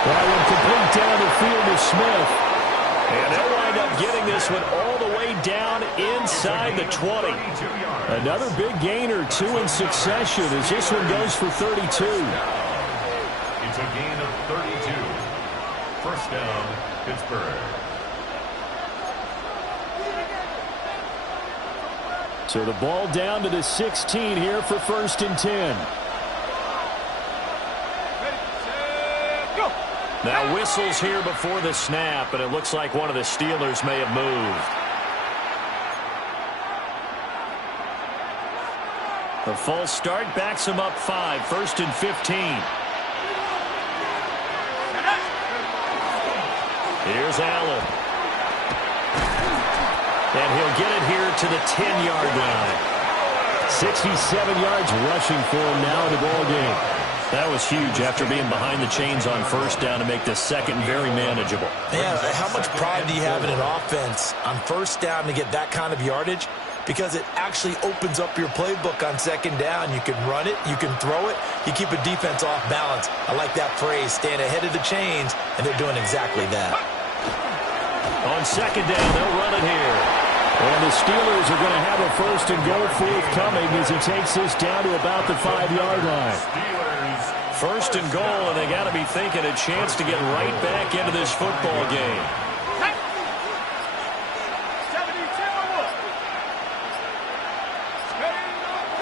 That one complete down the field to Smith. And they'll wind up getting this one all the way down inside the 20. Another big gain or 2 in succession as this one goes for 32. It's a gain of 32. 1st down, Pittsburgh. So the ball down to the 16 here for 1st and 10. Now whistles here before the snap, and it looks like one of the Steelers may have moved. The false start backs him up 5, 1st and 15. Here's Allen. And he'll get it here to the 10-yard line. 67 yards rushing for him now in the ball game. That was huge after being behind the chains on 1st down to make the 2nd very manageable. Man, how much pride do you have in an offense on 1st down to get that kind of yardage? Because it actually opens up your playbook on 2nd down. You can run it, you can throw it, you keep a defense off balance. I like that phrase, staying ahead of the chains, and they're doing exactly that. On 2nd down, they'll run it here. And the Steelers are going to have a 1st and goal forthcoming as he takes this down to about the 5-yard line. 1st and goal, and they got to be thinking a chance to get right back into this football game.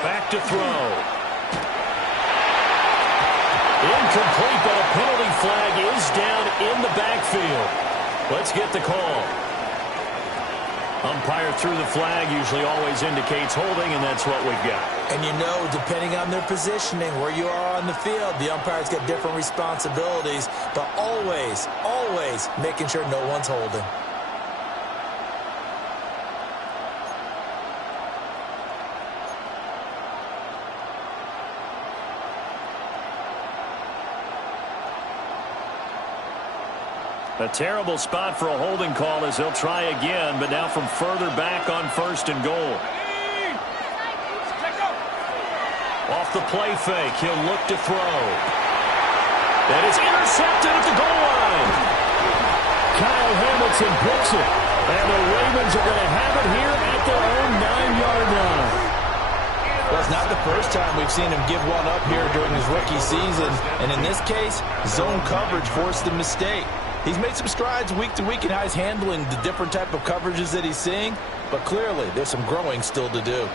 Back to throw. Incomplete, but a penalty flag is down in the backfield. Let's get the call. Umpire threw the flag, usually always indicates holding, and that's what we've got. And you know, depending on their positioning, where you are on the field, the umpire's got different responsibilities, but always, always making sure no one's holding. A terrible spot for a holding call as they'll try again, but now from further back on 1st and goal. Off the play fake, he'll look to throw. That is intercepted at the goal line. Kyle Hamilton picks it, and the Ravens are going to have it here at their own 9-yard line. Well, it's not the first time we've seen him give one up here during his rookie season, and in this case, zone coverage forced the mistake. He's made some strides week to week in how he's handling the different type of coverages that he's seeing, but clearly there's some growing still to do.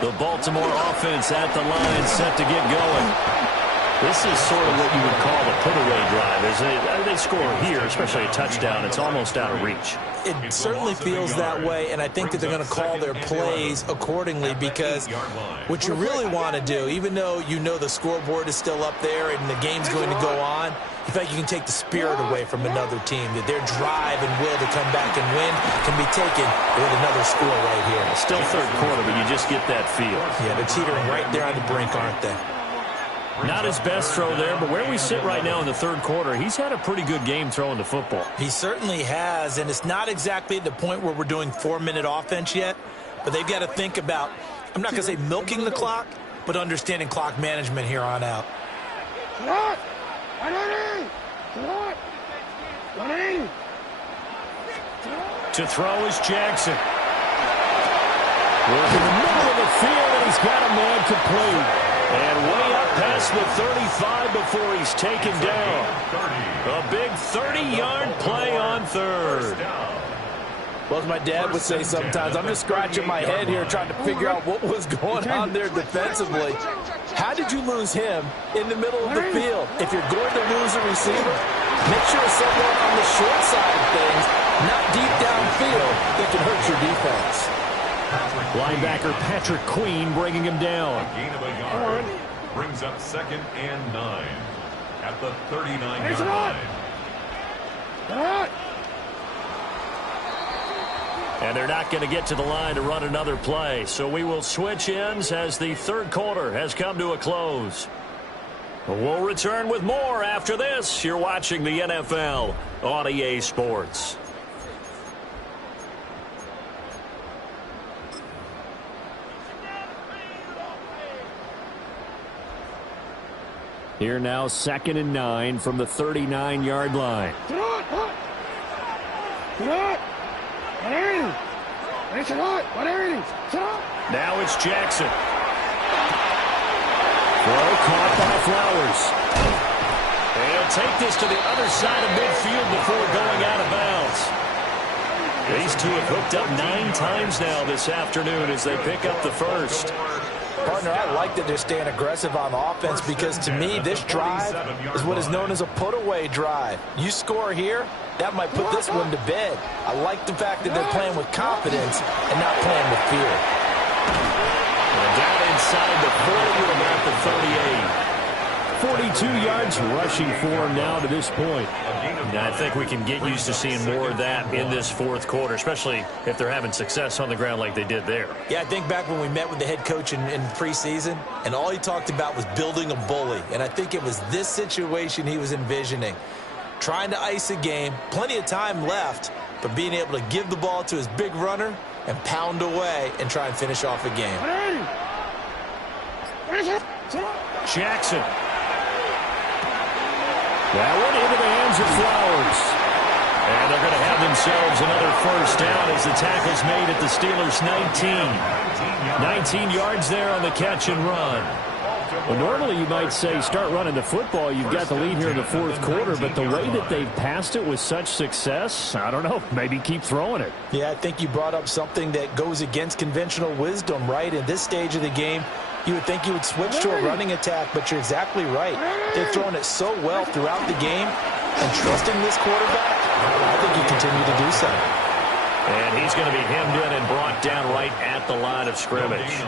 The Baltimore offense at the line set to get going. This is sort of what you would call the put-away drive. As they score here, especially a touchdown, it's almost out of reach. It certainly feels that way, and I think that they're going to call their plays accordingly because what you really want to do, even though you know the scoreboard is still up there and the game's going to go on, in fact, you can take the spirit away from another team, that their drive and will to come back and win can be taken with another score right here. Still 3rd quarter, but you just get that feel. Yeah, they're teetering right there on the brink, aren't they? Not his best throw there, but where we sit right now in the 3rd quarter, he's had a pretty good game throwing the football. He certainly has, and it's not exactly at the point where we're doing 4-minute offense yet, but they've got to think about, I'm not going to say milking the clock, but understanding clock management here on out. To throw is Jackson. Working the middle of the field, and he's got a man complete. And way up past the 35 before he's taken down. A big 30-yard play on 3rd. Well, as my dad would say sometimes, I'm just scratching my head here trying to figure out what was going on there defensively. How did you lose him in the middle of the field? If you're going to lose a receiver, make sure it's someone on the short side of things, not deep downfield, that can hurt your defense. Linebacker Patrick Queen bringing him down. Gain of a yard brings up 2nd and 9 at the 39-yard line. And they're not going to get to the line to run another play. So we will switch ends as the 3rd quarter has come to a close. We'll return with more after this. You're watching the NFL on EA Sports. Here now, 2nd and 9 from the 39-yard line. Now it's Jackson. Throw caught by Flowers. They'll take this to the other side of midfield before going out of bounds. These two have hooked up 9 times now this afternoon as they pick up the 1st. Partner, I like that they're staying aggressive on the offense because, to me, this drive is what is known as a put-away drive. You score here, that might put this one to bed. I like the fact that they're playing with confidence and not playing with fear. And down inside the 42 yards rushing for him now to this point. And I think we can get used to seeing more of that in this fourth quarter, especially if they're having success on the ground like they did there. Yeah, I think back when we met with the head coach in preseason, and all he talked about was building a bully. And I think it was this situation he was envisioning. Trying to ice a game, plenty of time left, but being able to give the ball to his big runner and pound away and try and finish off a game. Jackson. That one into the hands of Flowers. And they're going to have themselves another first down as the tackle's made at the Steelers' 19. 19 yards there on the catch and run. Well, normally you might say start running the football. You've got the lead here in the fourth quarter, but the way that they've passed it with such success, I don't know, maybe keep throwing it. Yeah, I think you brought up something that goes against conventional wisdom, right? In this stage of the game, you would think you would switch to a running attack, but you're exactly right. They've thrown it so well throughout the game, and trusting this quarterback, I think you continue to do so. And he's going to be hemmed in and brought down right at the line of scrimmage.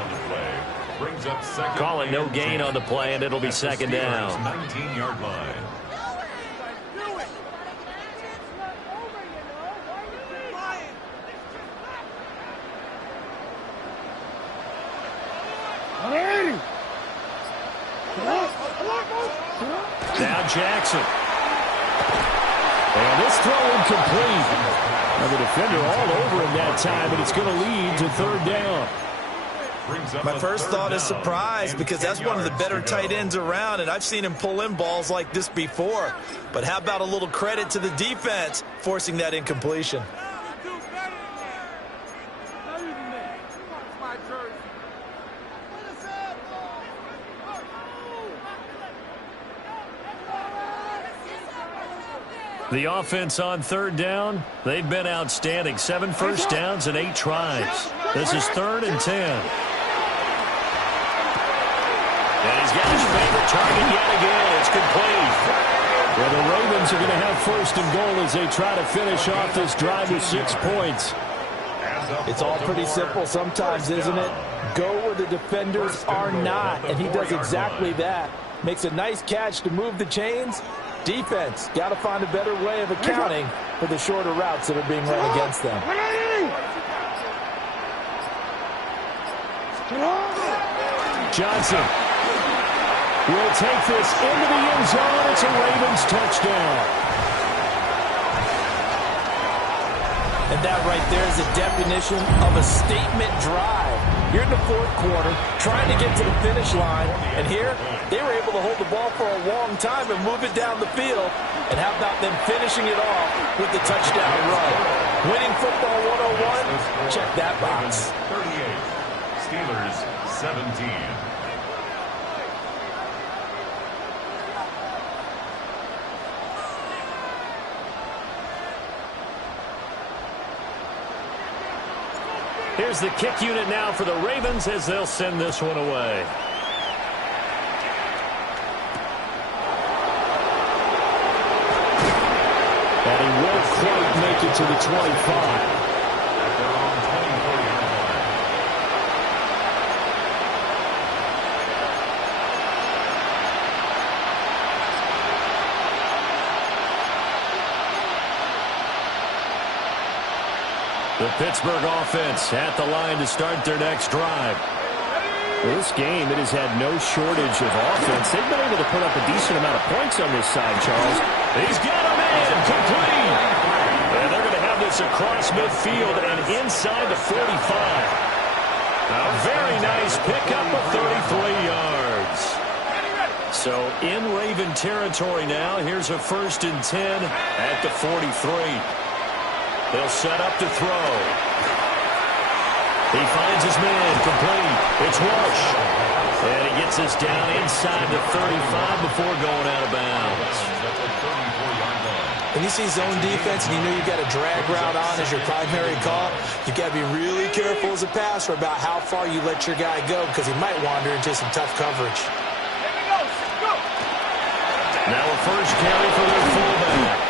Calling no gain on the play, and it'll be second down. 19-yard line. Now Jackson. And this throw incomplete. Now the defender all over him that time, and it's going to lead to third down. My first thought is surprise, because that's one of the better tight ends around, and I've seen him pull in balls like this before. But how about a little credit to the defense forcing that incompletion? The offense on third down, they've been outstanding. 7 first downs and 8 tries. This is 3rd and 10. And he's got his favorite target yet again. It's complete. Well, the Ravens are going to have first and goal as they try to finish off this drive with 6 points. It's all pretty simple sometimes, isn't it? Go where the defenders are not, and he does exactly that. Makes a nice catch to move the chains. Defense got to find a better way of accounting for the shorter routes that are being run against them. Johnson will take this into the end zone. It's a Ravens touchdown. And that right there is a definition of a statement drive. You're in the fourth quarter, trying to get to the finish line, and here they were able to hold the ball for a long time and move it down the field. And how about them finishing it off with the touchdown run? Winning football 101, check that box. 38, Steelers 17. Here's the kick unit now for the Ravens as they'll send this one away. And he won't quite make it to the 25. The Pittsburgh offense at the line to start their next drive. Well, this game, it has had no shortage of offense. They've been able to put up a decent amount of points on this side, Charles. He's got him in, complete. And they're going to have this across midfield and inside the 45. A very nice pickup of 33 yards. So in Raven territory now, here's a 1st and 10 at the 43. They'll set up to throw. He finds his man, complete. It's Walsh. And he gets this down inside the 35 before going out of bounds. When you see zone defense and you know you've got a drag route on as your primary call, you've got to be really careful as a passer about how far you let your guy go, because he might wander into some tough coverage. Now a first carry for their fullback.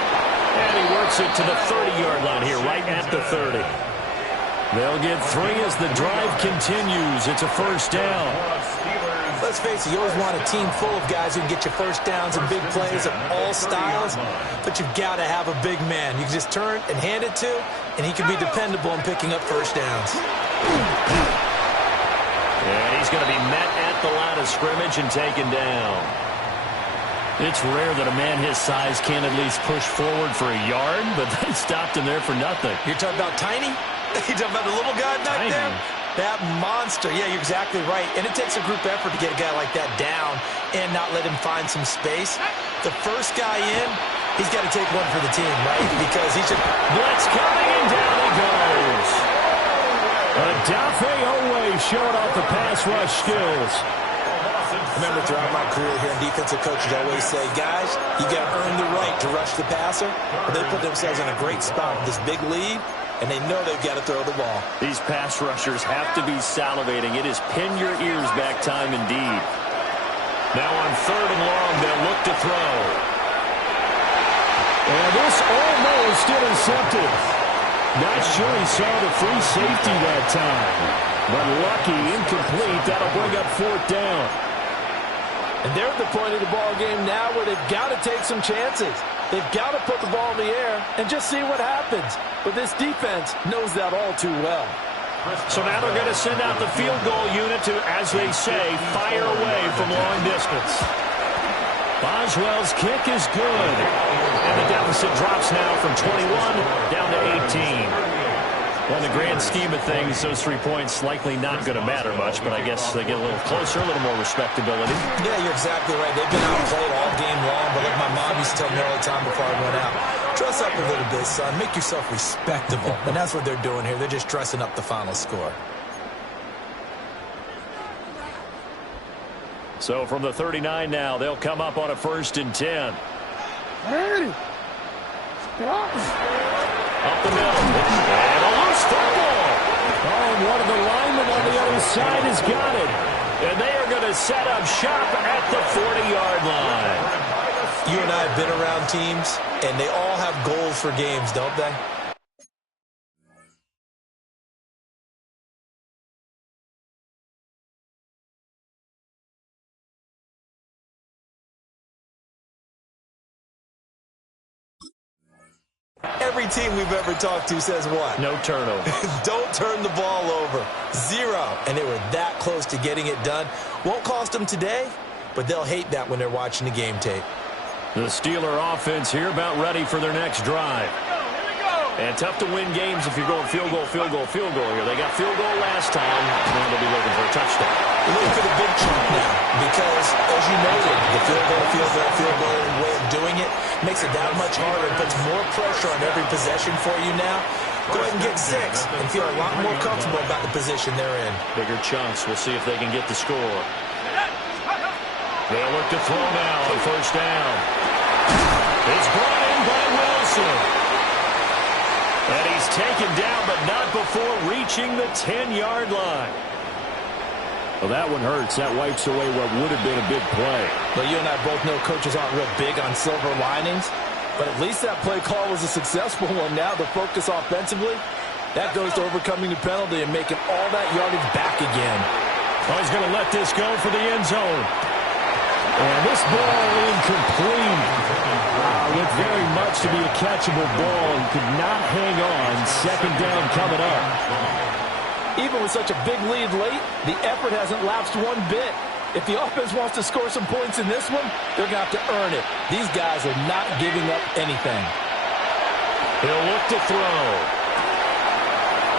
And he works it to the 30-yard line here, right at the 30. They'll get 3 as the drive continues. It's a first down. Let's face it, you always want a team full of guys who can get you first downs and big plays of all styles, but you've got to have a big man you can just turn and hand it to, and he can be dependable in picking up first downs. And he's going to be met at the line of scrimmage and taken down. It's rare that a man his size can at least push forward for a yard, but they stopped him there for nothing. You're talking about tiny? You're talking about the little guy back there? That monster. Yeah, you're exactly right. And it takes a group effort to get a guy like that down and not let him find some space. The first guy in, he's got to take one for the team, right? Because he should... Blitz coming, and down he goes. Adafe Owe showing off the pass rush skills. Remember, throughout my career here in defensive coaches, I always say, guys, you got to earn the right to rush the passer. But they put themselves in a great spot with this big lead, and they know they've got to throw the ball. These pass rushers have to be salivating. It is pin your ears back time indeed. Now on 3rd and long, they'll look to throw. And this almost intercepted. Not sure he saw the free safety that time. But lucky, incomplete. That'll bring up 4th down. And they're at the point of the ball game now where they've got to take some chances. They've got to put the ball in the air and just see what happens. But this defense knows that all too well. So now they're going to send out the field goal unit to, as they say, fire away from long distance. Boswell's kick is good. And the deficit drops now from 21 down to 18. Well, in the grand scheme of things, those 3 points likely not going to matter much, but I guess they get a little closer, a little more respectability. Yeah, you're exactly right. They've been outplayed all game long, but like my mom used to tell me all the time before I went out, dress up a little bit, son. Make yourself respectable. And that's what they're doing here. They're just dressing up the final score. So from the 39 now, they'll come up on a 1st and 10. Up the middle. And a loose football. Oh, one of the linemen on the other side has got it. And they are going to set up shop at the 40-yard line. You and I have been around teams, and they all have goals for games, don't they? Every team we've ever talked to says what? No turnover. Don't turn the ball over. 0. And they were that close to getting it done. Won't cost them today, but they'll hate that when they're watching the game tape. The Steeler offense here about ready for their next drive. And tough to win games if you're going field goal here. They got field goal last time, and they'll be looking for a touchdown. They're looking for the big chunk now because, as you noted, the field goal way of doing it makes it that much harder and puts more pressure on every possession for you now. Go ahead and get 6 and feel a lot more comfortable about the position they're in. Bigger chunks. We'll see if they can get the score. They'll look to throw now on 1st down. It's brought in by Wilson. And he's taken down, but not before reaching the 10-yard line. Well, that one hurts. That wipes away what would have been a big play. But you and I both know coaches aren't real big on silver linings. But at least that play call was a successful one. Now the focus offensively, that goes to overcoming the penalty and making all that yardage back again. Oh, he's going to let this go for the end zone. And this ball incomplete. Looked very much to be a catchable ball and could not hang on. 2nd down coming up. Even with such a big lead late, the effort hasn't lapsed one bit. If the offense wants to score some points in this one, they're going to have to earn it. These guys are not giving up anything. He'll look to throw.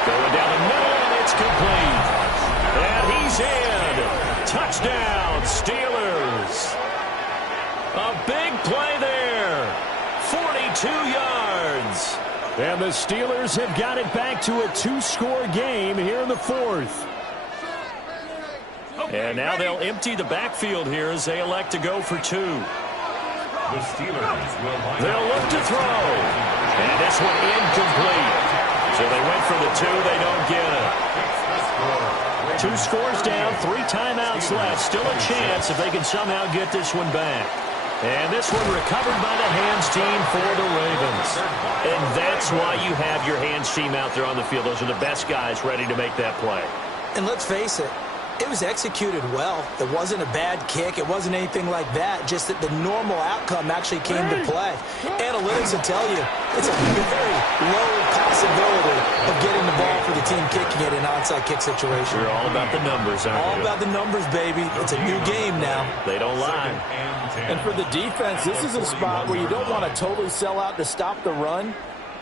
Going down the middle, and it's complete. And he's in. Touchdown, Steelers. A big play there. 42 yards. And the Steelers have got it back to a 2-score game here in the 4th. And now they'll empty the backfield here as they elect to go for 2. The Steelers will line They'll look to throw. And this one incomplete. So they went for the 2. They don't get it. 2 scores down, 3 timeouts left. Still a chance if they can somehow get this one back. And this one recovered by the hands team for the Ravens. And that's why you have your hands team out there on the field. Those are the best guys ready to make that play. And let's face it, it was executed well. It wasn't a bad kick. It wasn't anything like that. Just that the normal outcome actually came to play. Analytics will tell you it's a very low possibility of getting the ball for the team kicking it in an onside kick situation. You're all about the numbers, aren't you? All about the numbers, baby. It's a new game now. They don't lie. And for the defense, this is a spot where you don't want to totally sell out to stop the run,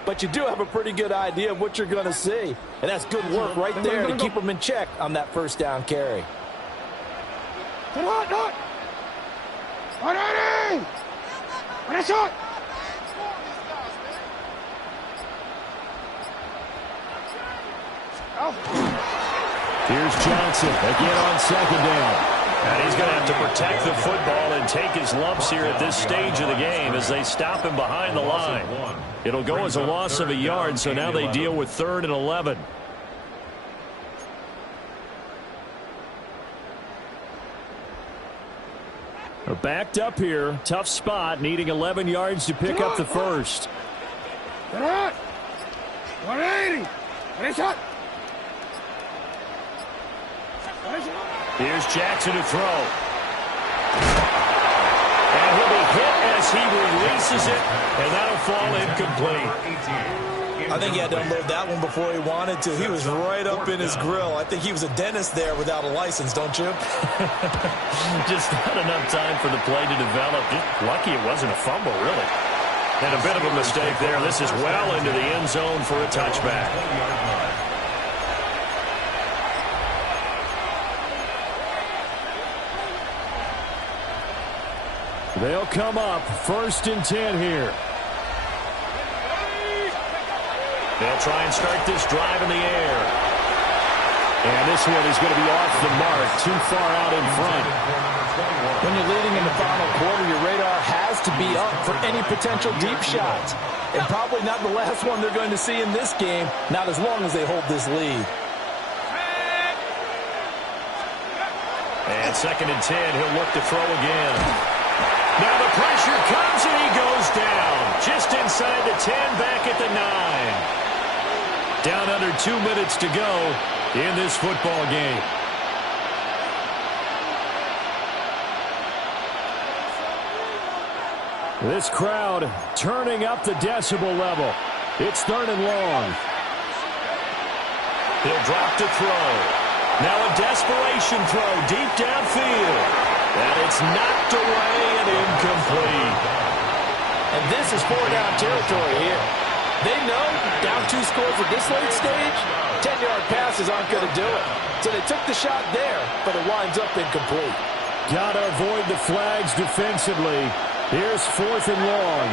but you do have a pretty good idea of what you're going to see. And that's good work right there to keep them in check on that first down carry. Come on, Dot! Ready! Ready, shot! Here's Johnson again on second down. And he's going to have to protect the football and take his lumps here at this stage of the game as they stop him behind the line. It'll go as a loss of a yard, so now they deal with 3rd and 11. They're backed up here. Tough spot, needing 11 yards to pick up the first. Get out! 180! Ready, shot! Here's Jackson to throw. And he'll be hit as he releases it, and that'll fall incomplete. I think he had to unload that one before he wanted to. He was right up in his grill. I think he was a dentist there without a license, don't you? Just not enough time for the play to develop. Just lucky it wasn't a fumble, really. And a bit of a mistake there. This is well into the end zone for a touchback. They'll come up 1st and 10 here. They'll try and start this drive in the air. And this one is going to be off the mark, too far out in front. When you're leading in the final quarter, your radar has to be up for any potential deep shots. And probably not the last one they're going to see in this game, not as long as they hold this lead. And 2nd and 10, he'll look to throw again. Now the pressure comes and he goes down. Just inside the 10, back at the 9. Down under 2 minutes to go in this football game. This crowd turning up the decibel level. It's 3rd and long. He'll drop to throw. Now a desperation throw deep downfield. And it's knocked away and incomplete. And this is 4-down territory here. They know down 2 scores at this late stage, 10-yard passes aren't going to do it. So they took the shot there, but it winds up incomplete. Got to avoid the flags defensively. Here's 4th and long.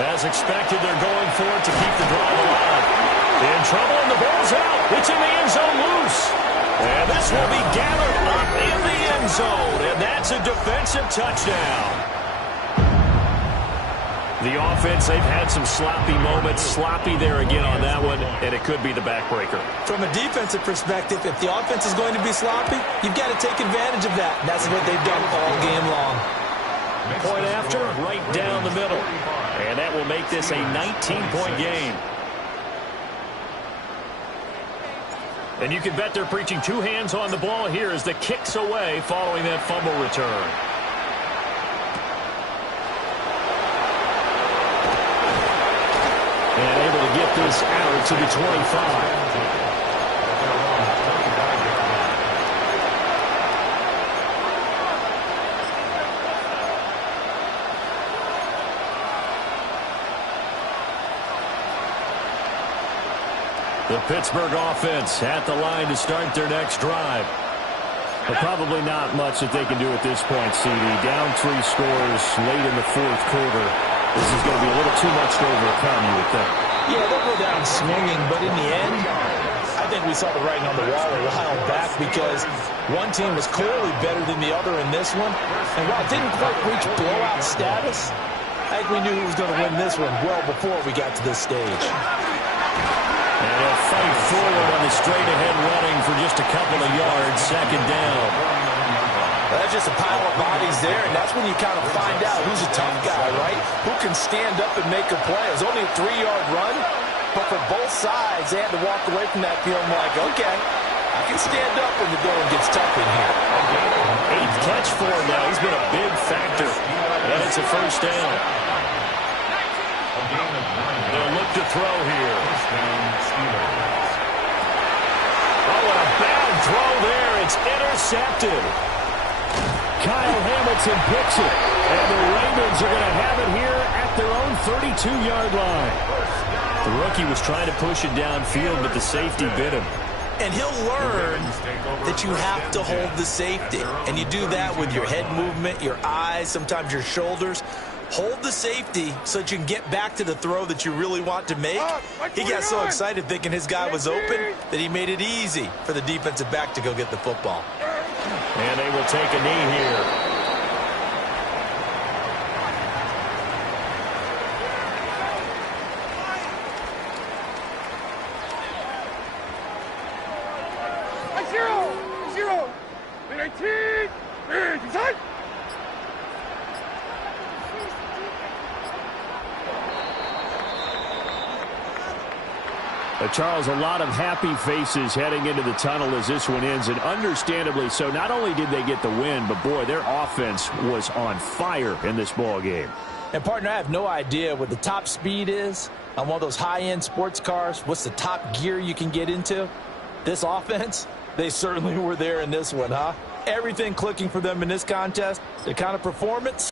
As expected, they're going for it to keep the drive alive. In trouble, and the ball's out. It's in the end zone loose. And this will be gathered up in the end zone, and that's a defensive touchdown. The offense, they've had some sloppy moments. Sloppy there again on that one, and it could be the backbreaker. From a defensive perspective, if the offense is going to be sloppy, you've got to take advantage of that. And that's what they've done all game long. Point after, right down the middle. And that will make this a 19-point game. And you can bet they're preaching 2 hands on the ball here as the kick's away following that fumble return. And able to get this out to the 25. The Pittsburgh offense at the line to start their next drive. But probably not much that they can do at this point, CD. Down 3 scores late in the 4th quarter. This is going to be a little too much to overcome, you would think. Yeah, they'll go down swinging, but in the end, I think we saw the writing on the wall a while back because one team was clearly better than the other in this one. And while it didn't quite reach blowout status, I think we knew who was going to win this one well before we got to this stage. And he'll fight forward on the straight-ahead running for just a couple of yards, 2nd down. That's just a pile of bodies there, and that's when you kind of find out who's a tough guy, right? Who can stand up and make a play. It was only a 3-yard run, but for both sides, they had to walk away from that feeling like, okay, I can stand up when the going gets tough in here. 8th catch for him now. He's been a big factor, and it's a first down. They'll look to throw here. Oh, and a bad throw there. It's intercepted. Kyle Hamilton picks it, and the Ravens are going to have it here at their own 32-yard line. The rookie was trying to push it downfield, but the safety bit him. And he'll learn that you have to hold the safety. And you do that with your head movement, your eyes, sometimes your shoulders. Hold the safety so that you can get back to the throw that you really want to make. He got so excited thinking his guy was open that he made it easy for the defensive back to go get the football. And they will take a knee here. Zero. 19. Inside. Charles, a lot of happy faces heading into the tunnel as this one ends, and understandably so. Not only did they get the win, but, boy, their offense was on fire in this ball game. And, partner, I have no idea what the top speed is on one of those high-end sports cars. What's the top gear you can get into? This offense, they certainly were there in this one, huh? Everything clicking for them in this contest, the kind of performance